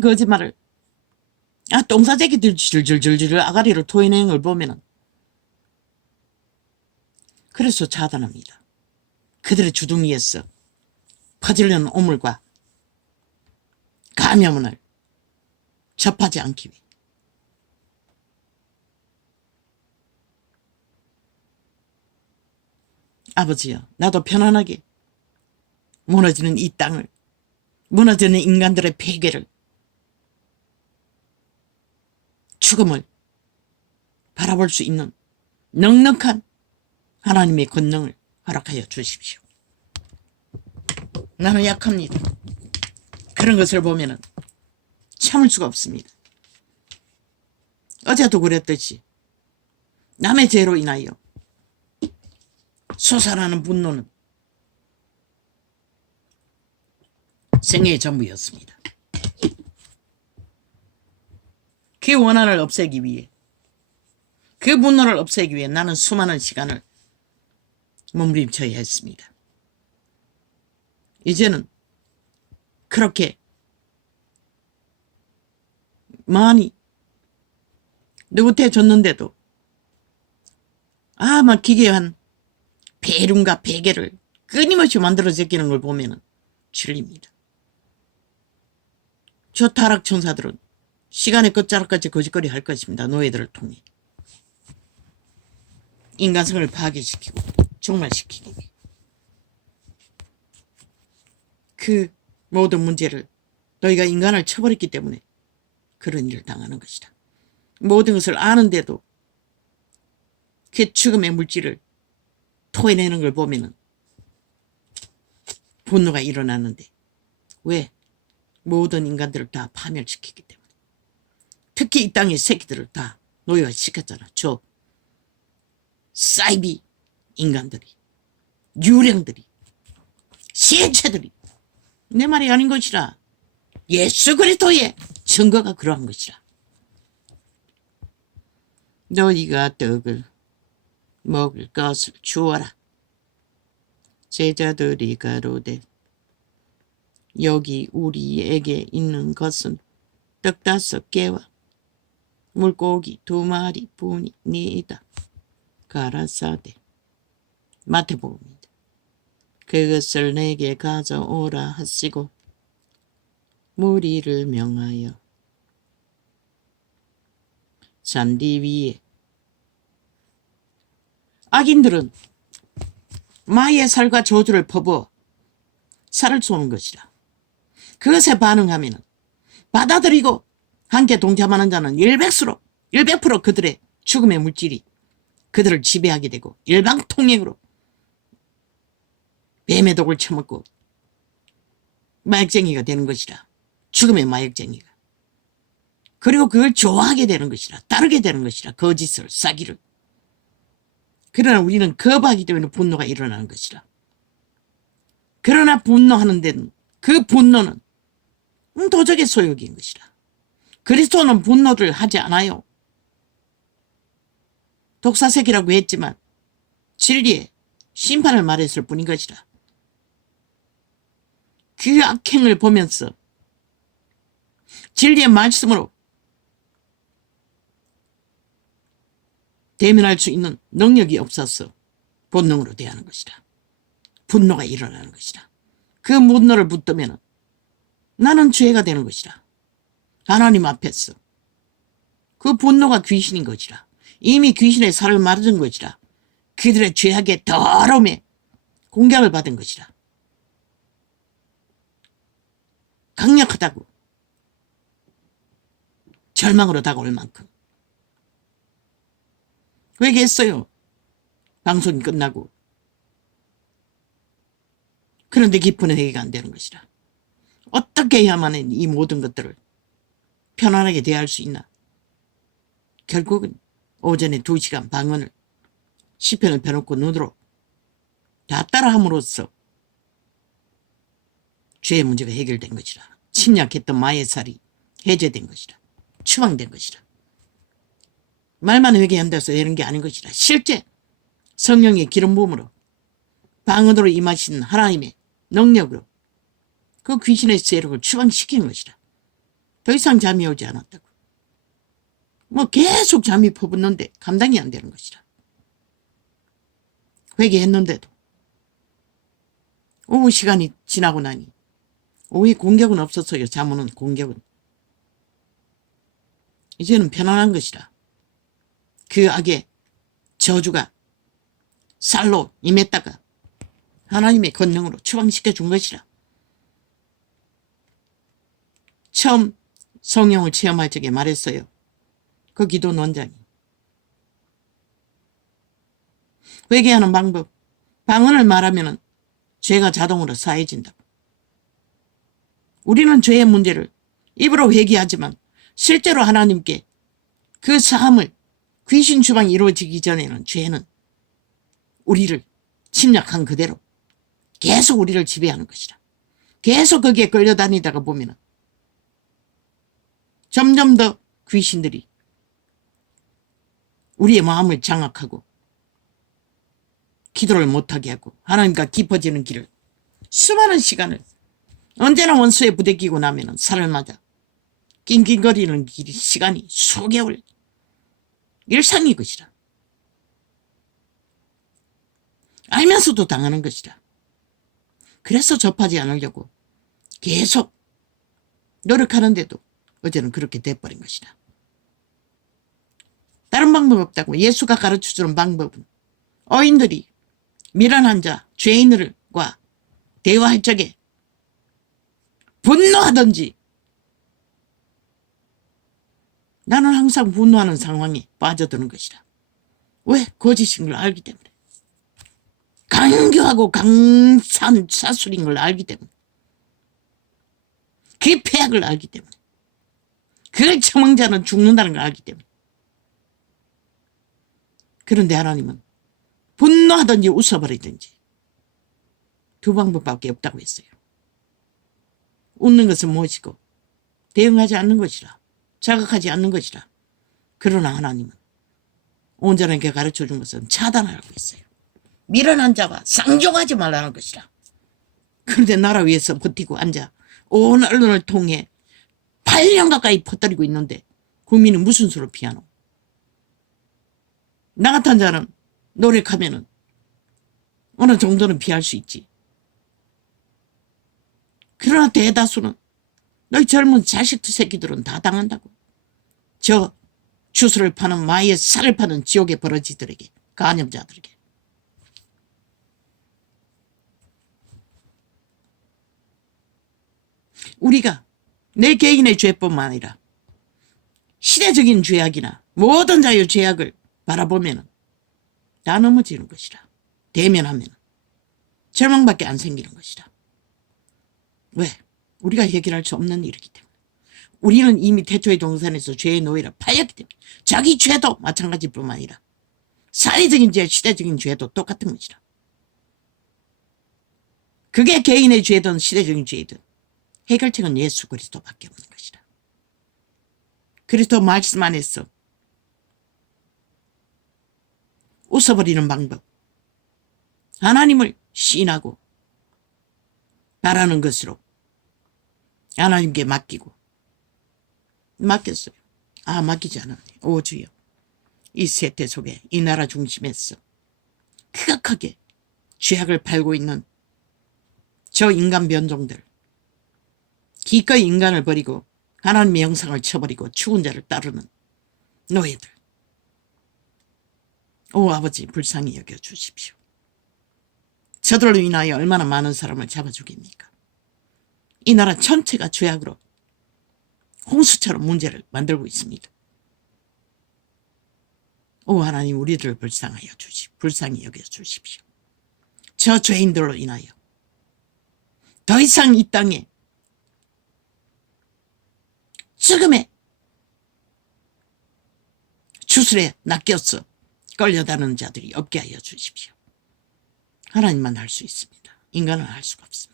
거짓말을. 똥싸새끼들 줄줄줄줄 아가리를 토해내는 걸 보면은 그래서 차단합니다. 그들의 주둥이에서 퍼지려는 오물과 감염을 접하지 않기 위해. 아버지여, 나도 편안하게 무너지는 이 땅을, 무너지는 인간들의 폐괴를, 죽음을 바라볼 수 있는 넉넉한 하나님의 권능을 허락하여 주십시오. 나는 약합니다. 그런 것을 보면은 참을 수가 없습니다. 어제도 그랬듯이 남의 죄로 인하여 솟아나는 분노는 생애의 전부였습니다. 그 원한을 없애기 위해, 그 분노를 없애기 위해 나는 수많은 시간을 몸부림쳐야 했습니다. 이제는 그렇게 많이 누구한테 줬는데도 막 기괴한 배륜과 베개를 끊임없이 만들어 제끼는 걸 보면 질립니다. 저 타락천사들은 시간의 끝자락까지 거짓거리 할 것입니다. 노예들을 통해. 인간성을 파괴시키고 종말시키기 위해. 그 모든 문제를 너희가 인간을 쳐버렸기 때문에 그런 일을 당하는 것이다. 모든 것을 아는데도 그 죽음의 물질을 토해내는 걸 보면 분노가 일어나는데, 왜? 모든 인간들을 다 파멸시키기 때문에. 특히 이 땅의 새끼들을 다 노예화시켰잖아. 저 사이비 인간들이, 유령들이, 시체들이. 내 말이 아닌 것이라. 예수 그리스도의 증거가 그러한 것이라. 너희가 떡을 먹을 것을 주어라. 제자들이 가로되 여기 우리에게 있는 것은 떡 5개와 물고기 2마리 뿐이니이다. 가라사대. 마태복음입니다. 그것을 내게 가져오라 하시고 무리를 명하여 잔디 위에. 악인들은 마의 살과 저주를 퍼부어 살을 쏘는 것이라. 그것에 반응하면 받아들이고 함께 동참하는 자는 100% 그들의 죽음의 물질이 그들을 지배하게 되고 일방통행으로 뱀의 독을 처먹고 마약쟁이가 되는 것이라. 죽음의 마약쟁이가. 그리고 그걸 좋아하게 되는 것이라. 따르게 되는 것이라. 거짓을, 사기를. 그러나 우리는 거부하기 때문에 분노가 일어나는 것이라. 그러나 분노하는 데는 그 분노는 도적의 소욕인 것이라. 그리스도는 분노를 하지 않아요. 독사색이라고 했지만 진리의 심판을 말했을 뿐인 것이라. 그 악행을 보면서 진리의 말씀으로 대면할 수 있는 능력이 없어서 본능으로 대하는 것이라. 분노가 일어나는 것이라. 그 분노를 붙들면 나는 죄가 되는 것이라. 하나님 앞에서 그 분노가 귀신인 것이라. 이미 귀신의 살을 맞은 것이라. 그들의 죄악의 더러움에 공격을 받은 것이라. 강력하다고 절망으로 다가올 만큼. 회개했어요. 방송이 끝나고. 그런데 깊은 회개가 안 되는 것이라. 어떻게 해야만 이 모든 것들을 편안하게 대할 수 있나. 결국은 오전에 2시간 방언을 시편을 펴놓고 눈으로 다 따라함으로써 죄의 문제가 해결된 것이라. 침략했던 마의 살이 해제된 것이라. 추방된 것이라. 말만 회개한다고 해서 되는 게 아닌 것이라. 실제 성령의 기름 부음으로 방언으로 임하신 하나님의 능력으로 그 귀신의 세력을 추방시킨 것이라. 더 이상 잠이 오지 않았다고. 뭐 계속 잠이 퍼붓는데 감당이 안 되는 것이라. 회개했는데도 오후 시간이 지나고 나니 오후에 공격은 없었어요. 잠 오는 공격은. 이제는 편안한 것이라. 그 악의 저주가 쌀로 임했다가 하나님의 권능으로 추방시켜 준 것이라. 처음 성령을 체험할 적에 말했어요. 그 기도 원장이. 회개하는 방법. 방언을 말하면 죄가 자동으로 사해진다고. 우리는 죄의 문제를 입으로 회개하지만 실제로 하나님께 그 사함을 귀신 추방이 이루어지기 전에는 죄는 우리를 침략한 그대로 계속 우리를 지배하는 것이라. 계속 거기에 끌려다니다가 보면 점점 더 귀신들이 우리의 마음을 장악하고 기도를 못하게 하고 하나님과 깊어지는 길을 수많은 시간을 언제나 원수에 부대끼고 나면 살을 맞아 낑낑거리는 시간이 수개월 일상이 것이라. 알면서도 당하는 것이라. 그래서 접하지 않으려고 계속 노력하는데도 어제는 그렇게 돼버린 것이다. 다른 방법 없다고. 예수가 가르쳐주는 방법은 어인들이 미련한 자, 죄인들과 대화할 적에 분노하든지, 나는 항상 분노하는 상황에 빠져드는 것이다. 왜? 거짓인 걸 알기 때문에. 강교하고 강산 사술인 걸 알기 때문에. 그 폐악을 알기 때문에. 그걸 처먹는 자는 죽는다는 걸 알기 때문에. 그런데 하나님은 분노하든지 웃어버리든지 두 방법밖에 없다고 했어요. 웃는 것은 무엇이고 대응하지 않는 것이라. 자극하지 않는 것이라. 그러나 하나님은 온전하게 가르쳐준 것은 차단하라고 했어요. 미련한 자와 상종하지 말라는 것이라. 그런데 나라 위에서 버티고 앉아 온 언론을 통해 8년 가까이 퍼뜨리고 있는데 국민은 무슨 수로 피하노? 나 같은 자는 노력하면은 어느 정도는 피할 수 있지. 그러나 대다수는 너희 젊은 자식 새끼들은 다 당한다고. 저 주술을 파는 마의 살을 파는 지옥의 버러지들에게, 간염자들에게. 우리가 내 개인의 죄뿐만 아니라 시대적인 죄악이나 모든 자의 죄악을 바라보면 다 넘어지는 것이라. 대면하면 절망밖에 안 생기는 것이라. 왜? 우리가 해결할 수 없는 일이기 때문에. 우리는 이미 태초의 동산에서 죄의 노예라 파였기 때문에. 자기 죄도 마찬가지뿐만 아니라 사회적인 죄, 시대적인 죄도 똑같은 것이라. 그게 개인의 죄든 시대적인 죄든 해결책은 예수 그리스도밖에 없는 것이라. 그리스도 말씀 안에서 웃어버리는 방법, 하나님을 시인하고 바라는 것으로 하나님께 맡기고. 맡겼어요. 맡기지 않았네. 오 주여, 이 세태 속에 이 나라 중심에서 크각하게 죄악을 팔고 있는 저 인간 변종들, 기꺼이 인간을 버리고 하나님의 형상을 쳐버리고 죽은 자를 따르는 노예들, 오 아버지, 불쌍히 여겨주십시오. 저들로 인하여 얼마나 많은 사람을 잡아주겠습니까? 이 나라 전체가 죄악으로 홍수처럼 문제를 만들고 있습니다. 오 하나님, 우리들을 불쌍히 여겨주십시오. 저 죄인들로 인하여 더 이상 이 땅에 죽음의 주술에 낚여서 끌려다니는 자들이 없게 하여 주십시오. 하나님만 할 수 있습니다. 인간은 할 수가 없습니다.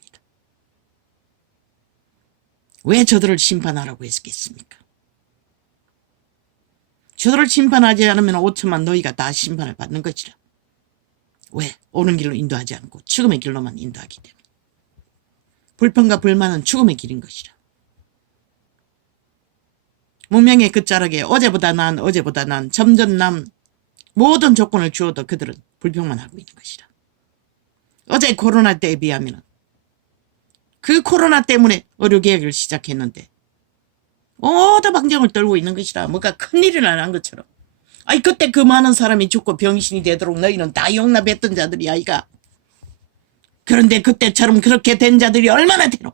왜 저들을 심판하라고 했겠습니까? 저들을 심판하지 않으면 5천만 너희가 다 심판을 받는 것이라. 왜? 옳은 길로 인도하지 않고 죽음의 길로만 인도하기 때문에. 불평과 불만은 죽음의 길인 것이라. 문명의 끝자락에 어제보다 난 점점 남 모든 조건을 주어도 그들은 불평만 하고 있는 것이다. 어제 코로나 때에 비하면 그 코로나 때문에 의료개혁을 시작했는데 모두 방정을 떨고 있는 것이다. 뭔가 큰일이 난 것처럼. 아이 그때 그 많은 사람이 죽고 병신이 되도록 너희는 다 용납했던 자들이 아이가. 그런데 그때처럼 그렇게 된 자들이 얼마나 되노.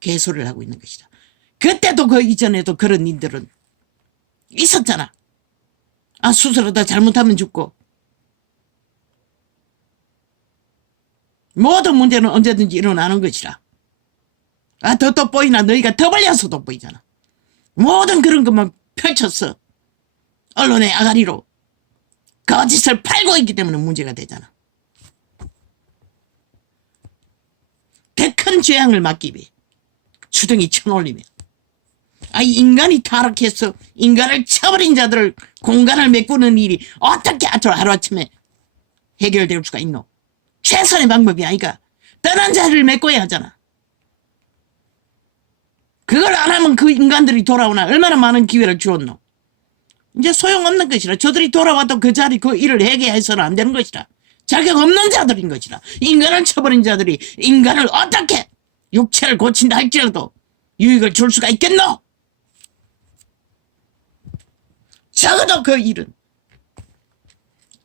개소리를 하고 있는 것이다. 그때도 그 이전에도 그런 일들은 있었잖아. 아 수술하다 잘못하면 죽고. 모든 문제는 언제든지 일어나는 것이라. 아 더 돋보이나 너희가 더 벌려서 돋보이잖아. 모든 그런 것만 펼쳤어. 언론의 아가리로 거짓을 팔고 있기 때문에 문제가 되잖아. 더 큰 죄악을 막기 위해 주둥이 쳐놀리며 아이 인간이 타락해서 인간을 쳐버린 자들을 공간을 메꾸는 일이 어떻게 하루아침에 해결될 수가 있노. 최선의 방법이 아이가. 떠난 자를 메꿔야 하잖아. 그걸 안 하면 그 인간들이 돌아오나 얼마나 많은 기회를 주었노. 이제 소용없는 것이라. 저들이 돌아와도 그 자리 그 일을 해결해서는 안 되는 것이라. 자격 없는 자들인 것이라. 인간을 쳐버린 자들이 인간을 어떻게 육체를 고친다 할지라도 유익을 줄 수가 있겠노? 적어도 그 일은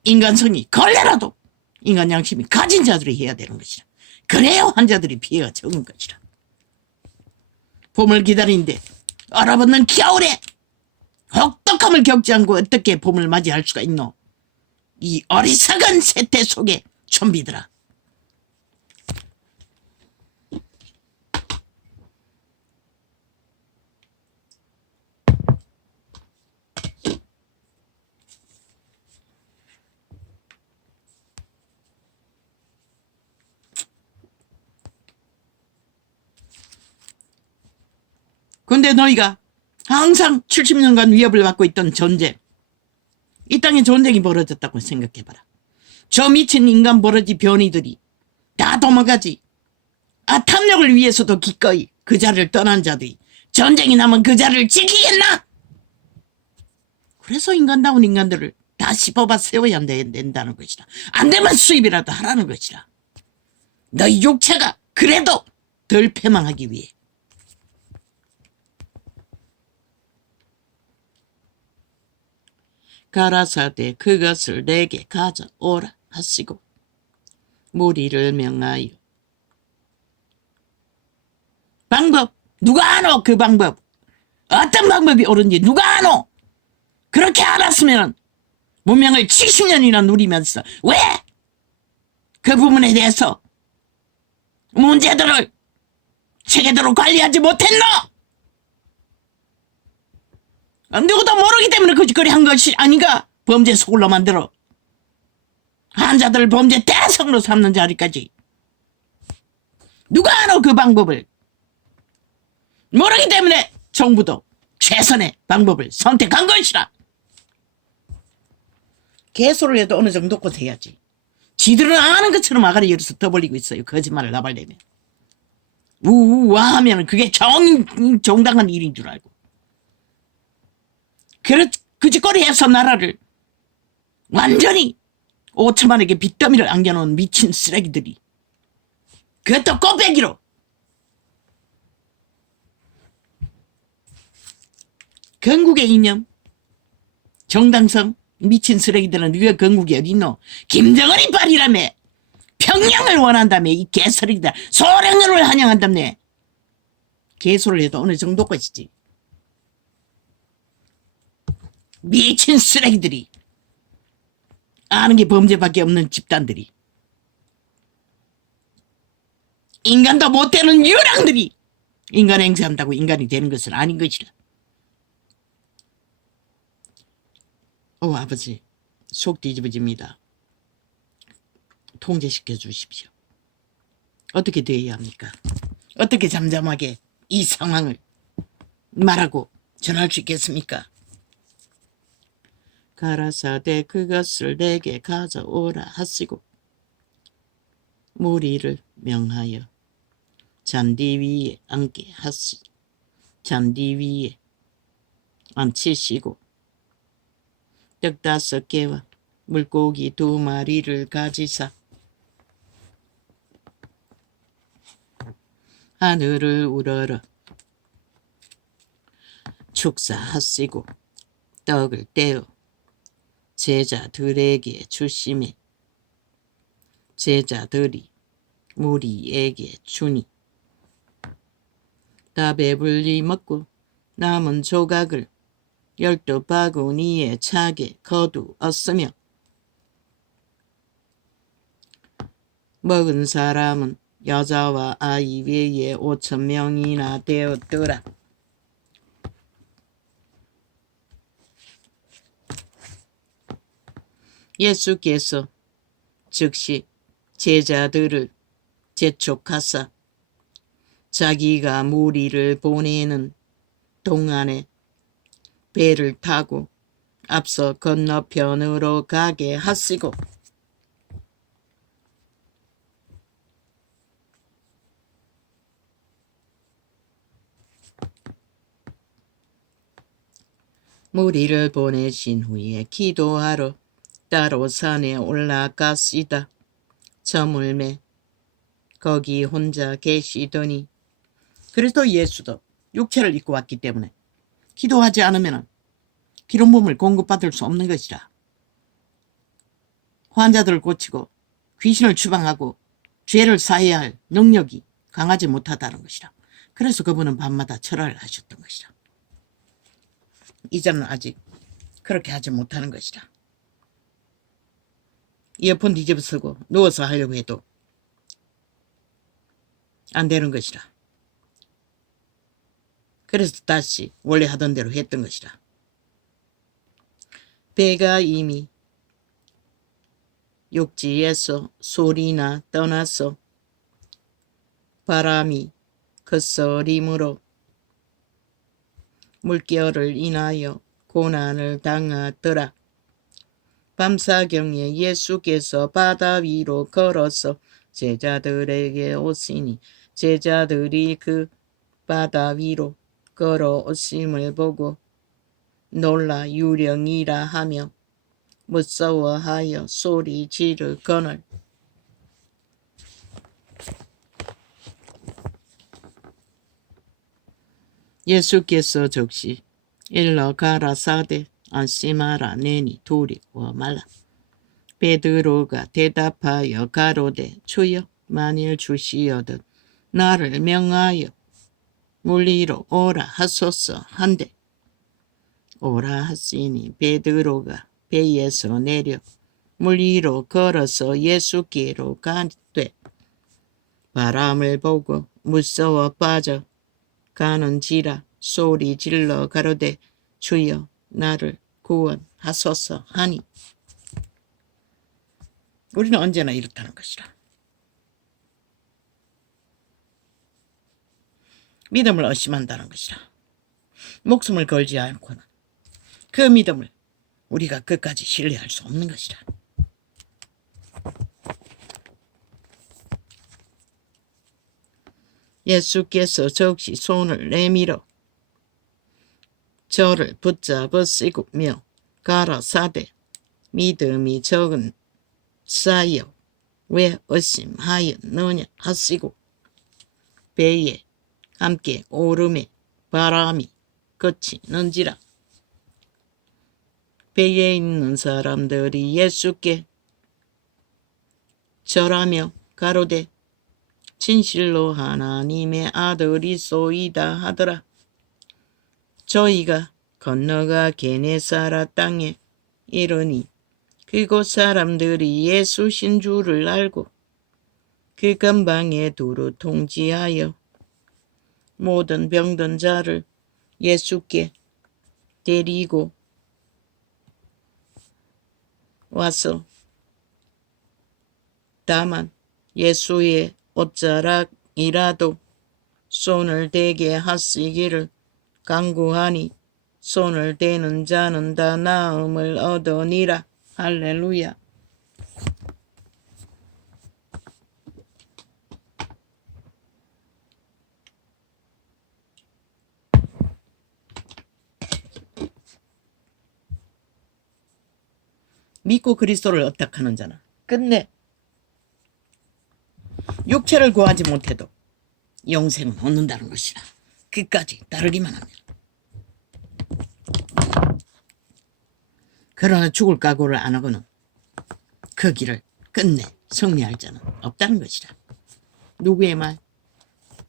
인간성이 걸레라도 인간 양심이 가진 자들이 해야 되는 것이라. 그래야 환자들이 피해가 적은 것이라. 봄을 기다리는데 얼어붙는 겨울에 혹독함을 겪지 않고 어떻게 봄을 맞이할 수가 있노? 이 어리석은 세태 속에 좀비들아. 근데 너희가 항상 70년간 위협을 받고 있던 전쟁, 이 땅에 전쟁이 벌어졌다고 생각해봐라. 저 미친 인간 버러지 변이들이 다 도망가지. 아 탐욕을 위해서도 기꺼이 그 자리를 떠난 자들이 전쟁이 나면 그 자리를 지키겠나? 그래서 인간다운 인간들을 다시 뽑아 세워야 된다는 것이다. 안 되면 수입이라도 하라는 것이다. 너희 육체가 그래도 덜 패망하기 위해. 가라사대 그것을 내게 가져오라 하시고 무리를 명하여. 방법 누가 아노? 그 방법 어떤 방법이 옳은지 누가 아노? 그렇게 알았으면 문명을 70년이나 누리면서 왜 그 부분에 대해서 문제들을 체계대로 관리하지 못했노? 누구도 모르기 때문에 거짓거리 한 것이 아닌가? 범죄 소굴로 만들어 환자들을 범죄 대상으로 삼는 자리까지. 누가 아노 그 방법을? 모르기 때문에 정부도 최선의 방법을 선택한 것이라. 개소를 해도 어느 정도 껏 해야지. 지들은 아는 것처럼 아가리 열어서 떠벌리고 있어요. 거짓말을 나발내면. 우와 하면 그게 정당한 일인 줄 알고. 그짓거리 해서 나라를 완전히 5천만에게 빚더미를 안겨놓은 미친 쓰레기들이. 그것도 꼬배기로. 건국의 이념, 정당성, 미친 쓰레기들은 네가 건국이 어딨노? 김정은이 빨이라며. 평양을 원한다며. 이 개쓰레기들. 소련을 환영한다며. 개소를 해도 어느 정도 것이지. 미친 쓰레기들이. 아는 게 범죄밖에 없는 집단들이. 인간도 못되는 유랑들이 인간 행세한다고 인간이 되는 것은 아닌 것이라. 아버지 속 뒤집어집니다. 통제시켜 주십시오. 어떻게 돼야 합니까? 어떻게 잠잠하게 이 상황을 말하고 전할 수 있겠습니까? 가라사대 그것을 내게 가져오라 하시고 무리를 명하여 잔디 위에 앉게 하시. 잔디 위에 앉히시고 떡 5개와 물고기 2마리를 가지사 하늘을 우러러 축사하시고 떡을 떼어 제자들에게 주시매 제자들이 무리에게 주니 다 배불리 먹고 남은 조각을 12바구니에 차게 거두었으며 먹은 사람은 여자와 아이 외에 5,000명이나 되었더라. 예수께서 즉시 제자들을 재촉하사 자기가 무리를 보내는 동안에 배를 타고 앞서 건너편으로 가게 하시고 무리를 보내신 후에 기도하러 따로 산에 올라가시다 저물매 거기 혼자 계시더니 그래서 예수도 육체를 입고 왔기 때문에 기도하지 않으면 기름 부음을 공급받을 수 없는 것이라. 환자들을 고치고 귀신을 추방하고 죄를 사해야 할 능력이 강하지 못하다는 것이라. 그래서 그분은 밤마다 절하를 하셨던 것이라. 이제는 아직 그렇게 하지 못하는 것이라. 이어폰 뒤집어 쓰고 누워서 하려고 해도 안 되는 것이라. 그래서 다시 원래 하던 대로 했던 것이라. 배가 이미 육지에서 소리나 떠나서 바람이 거스림으로 물결을 인하여 고난을 당하더라. 밤사경에 예수께서 바다 위로 걸어서 제자들에게 오시니 제자들이 그 바다 위로 걸어오심을 보고 놀라 유령이라 하며 무서워하여 소리 지르거늘 예수께서 즉시 일러 가라사대 안심하라 내니 두려워 말라. 베드로가 대답하여 가로되 주여 만일 주시어든 나를 명하여 물 위로 오라 하소서 한데 오라 하시니 베드로가 배에서 내려 물 위로 걸어서 예수께로 가되 바람을 보고 무서워 빠져 가는지라 소리 질러 가로되 주여 나를 구원하소서 하니 우리는 언제나 이렇다는 것이라. 믿음을 의심한다는 것이라. 목숨을 걸지 않고는 그 믿음을 우리가 끝까지 신뢰할 수 없는 것이라. 예수께서 즉시 손을 내밀어 저를 붙잡으시며 가라사대 믿음이 적은 자여 왜 의심하였느냐 하시고 배에 함께 오름에 바람이 그치는지라. 배에 있는 사람들이 예수께 절하며 가로되 진실로 하나님의 아들이소이다 하더라. 저희가 건너가 게네사라 땅에 이르니 그곳 사람들이 예수신 줄을 알고 그 근방에 두루 통지하여 모든 병든 자를 예수께 데리고 와서 다만 예수의 옷자락이라도 손을 대게 하시기를 간구하니 손을 대는 자는 다 나음을 얻으니라. 할렐루야. 믿고 그리스도를 어떡하는 자는 끝내 육체를 구하지 못해도 영생은 얻는다는 것이라. 끝까지 따르기만 하면. 그러나 죽을 각오를 안 하고는 그 길을 끝내 승리할 자는 없다는 것이라. 누구의 말?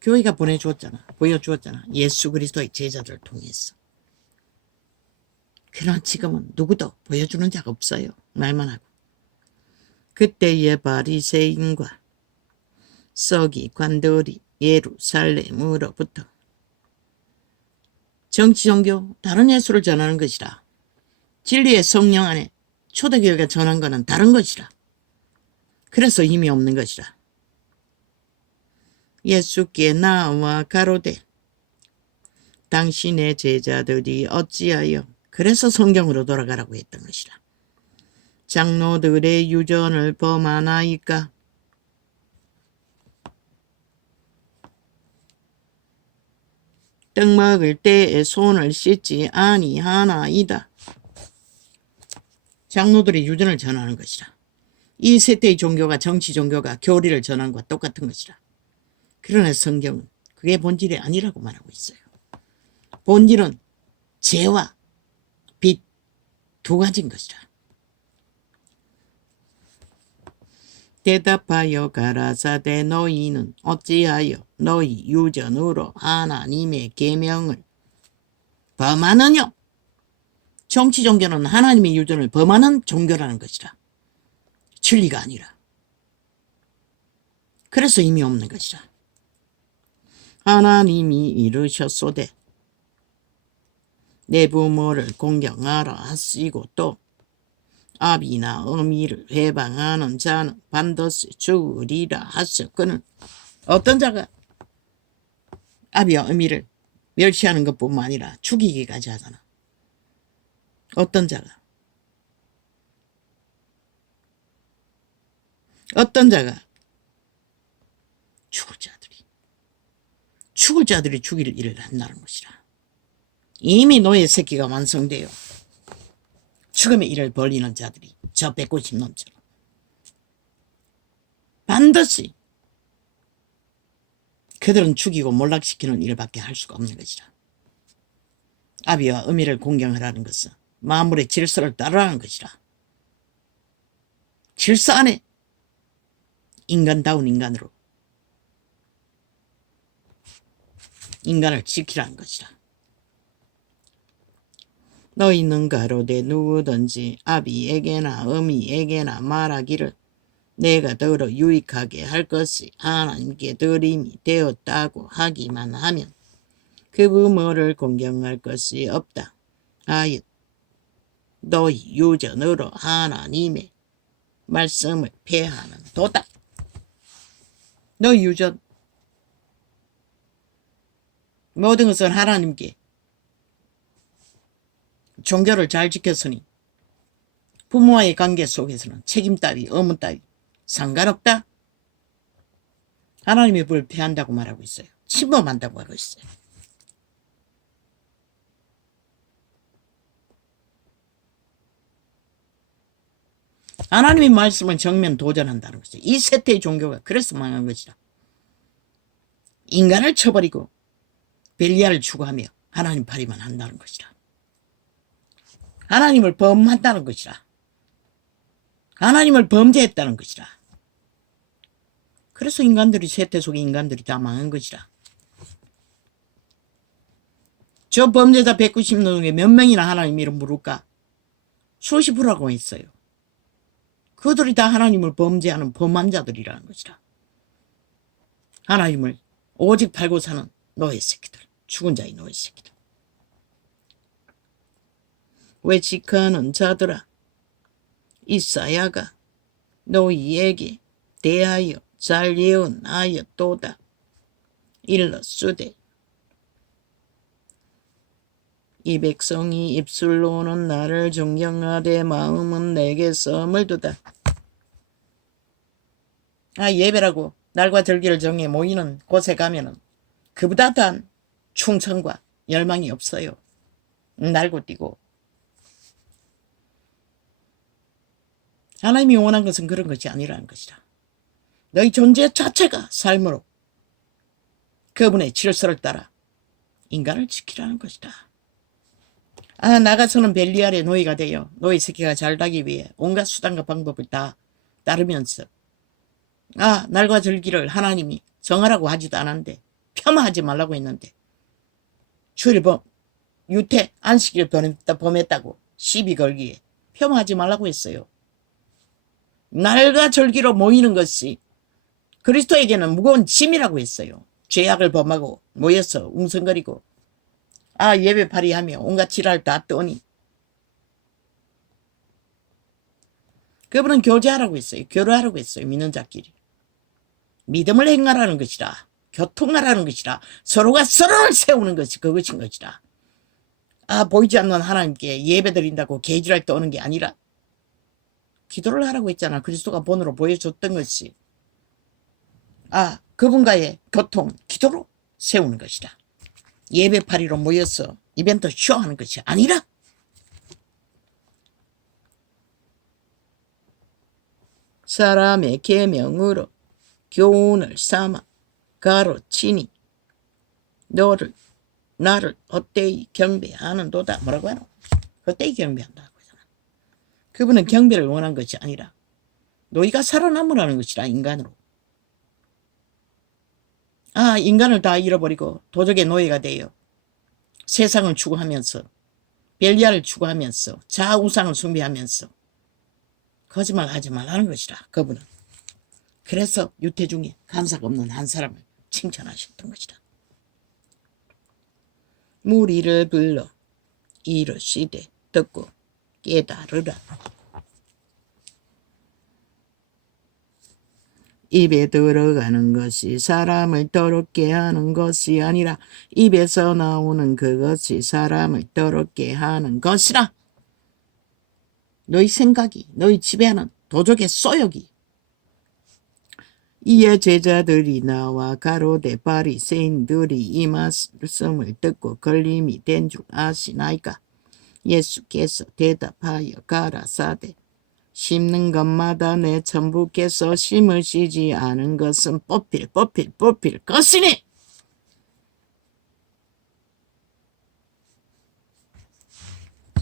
교회가 보내주었잖아. 보여주었잖아. 예수 그리스도의 제자들을 통해서. 그러나 지금은 누구도 보여주는 자가 없어요. 말만 하고. 그때의 바리새인과 서기관들이 예루살렘으로부터 정치 종교 다른 예수를 전하는 것이라. 진리의 성령 안에 초대교회가 전한 것은 다른 것이라. 그래서 힘이 없는 것이라. 예수께 나와 가로되 당신의 제자들이 어찌하여, 그래서 성경으로 돌아가라고 했던 것이라. 장로들의 유전을 범하나이까? 떡 먹을 때에 손을 씻지 아니하나이다. 장로들의 유전을 전하는 것이라. 이 세대의 종교가 정치 종교가 교리를 전하는 것과 똑같은 것이라. 그러나 성경은 그게 본질이 아니라고 말하고 있어요. 본질은 죄와 빛 두 가지인 것이라. 대답하여 가라사대 너희는 어찌하여 너희 유전으로 하나님의 계명을 범하느냐? 정치 종교는 하나님의 유전을 범하는 종교라는 것이라. 진리가 아니라. 그래서 의미 없는 것이라. 하나님이 이르셨소되 내 부모를 공경하라 하시고 또 아비나 어미를 회방하는 자는 반드시 죽으리라 하셨거늘. 어떤 자가 아비와 어미를 멸시하는 것뿐만 아니라 죽이기까지 하잖아. 어떤 자가 죽을 자들이 죽일 일을 한다는 것이라. 이미 노예 새끼가 완성되어 죽음의 일을 벌이는 자들이 저 190놈처럼 반드시 그들은 죽이고 몰락시키는 일밖에 할 수가 없는 것이라. 아비와 어미를 공경하라는 것은 만물의 질서를 따르라는 것이라. 질서 안에 인간다운 인간으로 인간을 지키라는 것이라. 너희는 가로되 누구든지 아비에게나 어미에게나 말하기를 내가 더러 유익하게 할 것이 하나님께 드림이 되었다고 하기만 하면 그 부모를 공경할 것이 없다 하여 너희 유전으로 하나님의 말씀을 폐하는 도다. 너희 유전 모든 것은 하나님께 종교를 잘 지켰으니 부모와의 관계 속에서는 책임 따위 의무 따위 상관없다. 하나님의 불을 폐한다고 말하고 있어요. 침범한다고 하고 있어요. 하나님의 말씀은 정면 도전한다는 것이죠. 이 세태의 종교가 그래서 망한 것이다. 인간을 쳐버리고 벨리알을 추구하며 하나님 파리만 한다는 것이라. 하나님을 범한다는 것이라. 하나님을 범죄했다는 것이라. 그래서 인간들이 세태 속의 인간들이 다 망한 것이라. 저 범죄자 190명 중에 몇 명이나 하나님 이름 부를까? 수십 프로라고 했어요. 그들이 다 하나님을 범죄하는 범한 자들이라는 것이라. 하나님을 오직 팔고 사는 노예 새끼들, 죽은 자의 노예 새끼들. 외식하는 자들아, 이사야가 너희에게 대하여 잘 예언하였도다. 일러쓰되 이 백성이 입술로는 나를 존경하되 마음은 내게서 멀도다. 예배라고 날과 절기를 정해 모이는 곳에 가면은 그보다 더한 충성과 열망이 없어요. 날고 뛰고 하나님이 원한 것은 그런 것이 아니라는 것이다. 너희 존재 자체가 삶으로 그분의 질서를 따라 인간을 지키라는 것이다. 나가서는 벨리알의 노예가 되어 노예 새끼가 잘 나기 위해 온갖 수단과 방법을 다 따르면서 날과 절기를 하나님이 정하라고 하지도 않았는데 폄하하지 말라고 했는데 주일범 유태 안식일 범했다고 시비 걸기에 폄하하지 말라고 했어요. 날과 절기로 모이는 것이 그리스도에게는 무거운 짐이라고 했어요. 죄악을 범하고 모여서 웅성거리고 예배파리하며 온갖 지랄 다 떠니 그분은 교제하라고 했어요. 교류하라고 했어요. 믿는 자끼리. 믿음을 행하라는 것이라. 교통하라는 것이라. 서로가 서로를 세우는 것이 그것인 것이라. 보이지 않는 하나님께 예배드린다고 개지랄 떠는 게 아니라 기도를 하라고 했잖아. 그리스도가 본으로 보여줬던 것이 그분과의 교통, 기도로 세우는 것이다. 예배파리로 모여서 이벤트 쇼하는 것이 아니라 사람의 계명으로 교훈을 삼아 가르치니 나를 헛되이 경배하는도다. 뭐라고 하노? 헛되이 경배한다고 하잖아. 그분은 경배를 원한 것이 아니라 너희가 살아남으라는 것이라. 인간으로. 인간을 다 잃어버리고 도적의 노예가 되어 세상을 추구하면서 벨리알을 추구하면서 자우상을 숭배하면서 거짓말하지 말라는 것이라. 그분은. 그래서 유태 중에 간사가 없는 한 사람을 칭찬하셨던 것이다. 무리를 불러 이르시되 듣고 깨달으라. 입에 들어가는 것이 사람을 더럽게 하는 것이 아니라 입에서 나오는 그것이 사람을 더럽게 하는 것이라. 너희 생각이 너희 지배하는 도적의 쏘욕이. 이에 제자들이 나와 가로되 바리새인들이 이 말씀을 듣고 걸림이 된 줄 아시나이까. 예수께서 대답하여 가라사대 심는 것마다 내 천부께서 심으시지 않은 것은 뽑힐 것이니.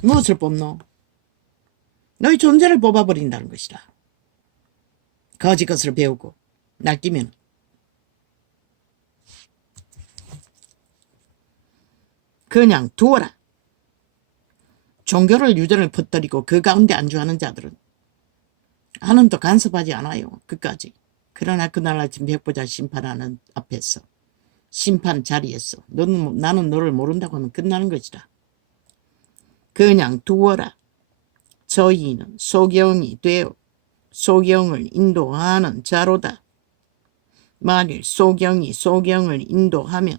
무엇을 뽑노? 너희 존재를 뽑아버린다는 것이다. 거짓 것을 배우고 날뛰면 그냥 두어라. 종교를 유전을 퍼뜨리고 그 가운데 안주하는 자들은 하나님도 간섭하지 않아요. 끝까지. 그러나 그날 아침 백보자 심판하는 앞에서 심판 자리에서 나는 너를 모른다고 하면 끝나는 것이다. 그냥 두어라. 저희는 소경이 되어 소경을 인도하는 자로다. 만일 소경을 인도하면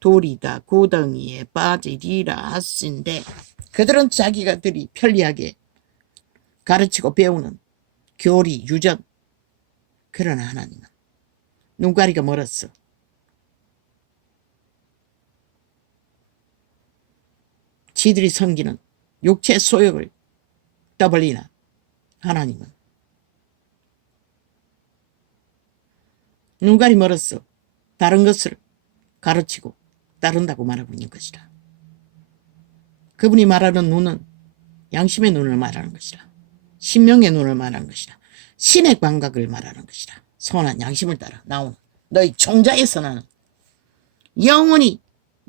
둘이 다 구덩이에 빠지리라 하신데, 그들은 자기가들이 편리하게 가르치고 배우는 교리, 유전. 그러나 하나님은 눈가리가 멀었어. 지들이 섬기는 육체 소욕을 떠벌리나 하나님은 눈가리 멀었어. 다른 것을 가르치고 따른다고 말하고 있는 것이다. 그분이 말하는 눈은 양심의 눈을 말하는 것이다. 신명의 눈을 말하는 것이다. 신의 감각을 말하는 것이다. 선한 양심을 따라 나오는 너희 총자에서 나는 영원히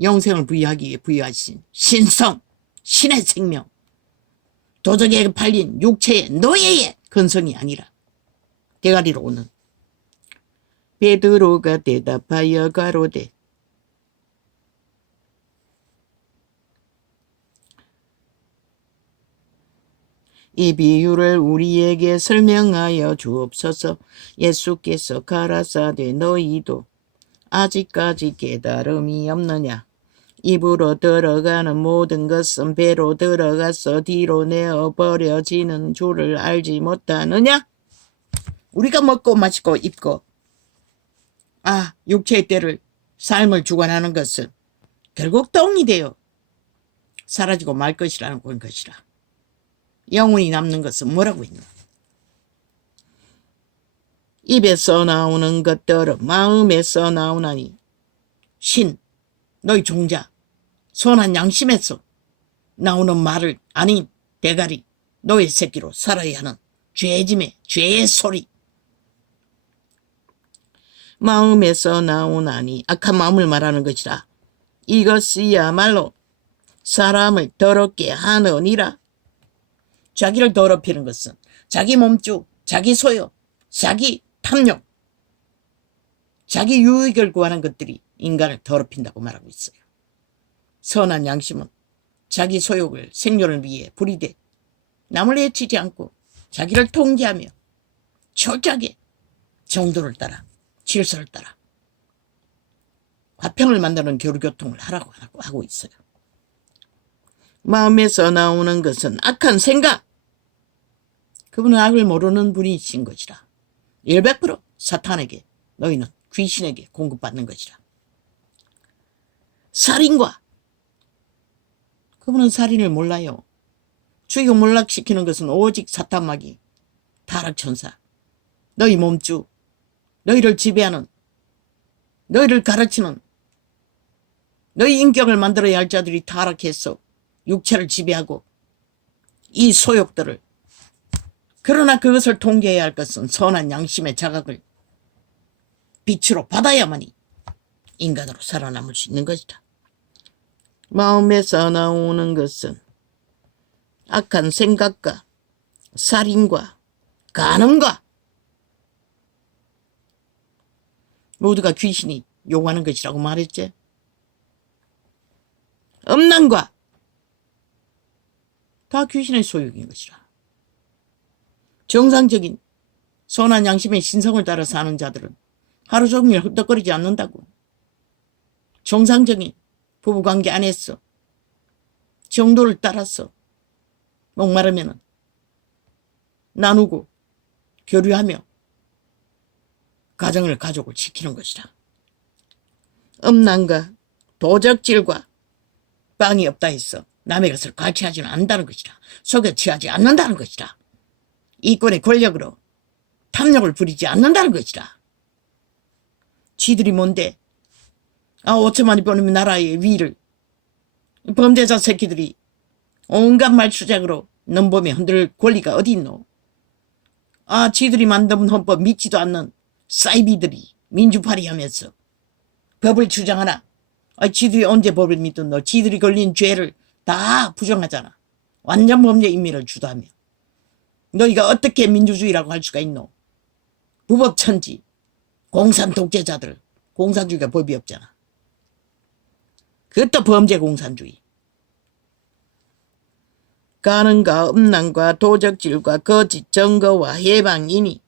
영생을 부여하기 위해 부여하신 신성, 신의 생명, 도적에게 팔린 육체의 노예의 근성이 아니라 대가리로 오는. 베드로가 대답하여 가로되 이 비유를 우리에게 설명하여 주옵소서. 예수께서 가라사대 너희도 아직까지 깨달음이 없느냐. 입으로 들어가는 모든 것은 배로 들어가서 뒤로 내어버려지는 줄을 알지 못하느냐. 우리가 먹고 마시고 입고 육체의 때를 삶을 주관하는 것은 결국 똥이 되어 사라지고 말 것이라는 것이라. 영혼이 남는 것은 뭐라고 있노? 입에서 나오는 것들은 마음에서 나오나니 신 너희 종자 선한 양심에서 나오는 말을 아닌 대가리 너의 새끼로 살아야 하는 죄짐의 죄의 소리. 마음에서 나오나니 악한 마음을 말하는 것이라. 이것이야말로 사람을 더럽게 하느니라. 자기를 더럽히는 것은 자기 몸주, 자기 소유, 자기 탐욕, 자기 유익을 구하는 것들이 인간을 더럽힌다고 말하고 있어요. 선한 양심은 자기 소욕을 생존을 위해 부리되 남을 해치지 않고 자기를 통제하며 철저하게 정도를 따라 질서를 따라 화평을 만드는 교류교통을 하라고 하고 있어요. 마음에서 나오는 것은 악한 생각. 그분은 악을 모르는 분이신 것이라. 100% 사탄에게 너희는 귀신에게 공급받는 것이라. 살인과 그분은 살인을 몰라요. 죽이고 몰락시키는 것은 오직 사탄마귀 타락천사 너희 몸주 너희를 지배하는 너희를 가르치는 너희 인격을 만들어야 할 자들이 타락해서 육체를 지배하고 이 소욕들을 그러나 그것을 통제해야 할 것은 선한 양심의 자각을 빛으로 받아야만이 인간으로 살아남을 수 있는 것이다. 마음에서 나오는 것은 악한 생각과 살인과 간음과 모두가 귀신이 요구하는 것이라고 말했지. 음란과 다 귀신의 소욕인 것이라. 정상적인 선한 양심의 신성을 따라 사는 자들은 하루 종일 헛떡거리지 않는다고. 정상적인 부부관계 안에서 정도를 따라서 목마르면 나누고 교류하며 가정을 가족을 지키는 것이다. 음란과 도적질과 빵이 없다 해서 남의 것을 과시하지는 않는다는 것이다. 속여 취하지 않는다는 것이다. 이권의 권력으로 탐욕을 부리지 않는다는 것이다. 지들이 뭔데 5천만이 버리면 나라의 위를 범죄자 새끼들이 온갖 말수작으로 넘보며 흔들 권리가 어디 있노. 지들이 만든 헌법 믿지도 않는 사이비들이 민주파리 하면서 법을 주장하나. 지들이 언제 법을 믿었노. 지들이 걸린 죄를 다 부정하잖아. 완전 범죄 인미를 주도하며. 너희가 어떻게 민주주의라고 할 수가 있노. 무법천지 공산 독재자들. 공산주의가 법이 없잖아. 그것도 범죄 공산주의. 간음과 음란과 도적질과 거짓 증거와 해방이니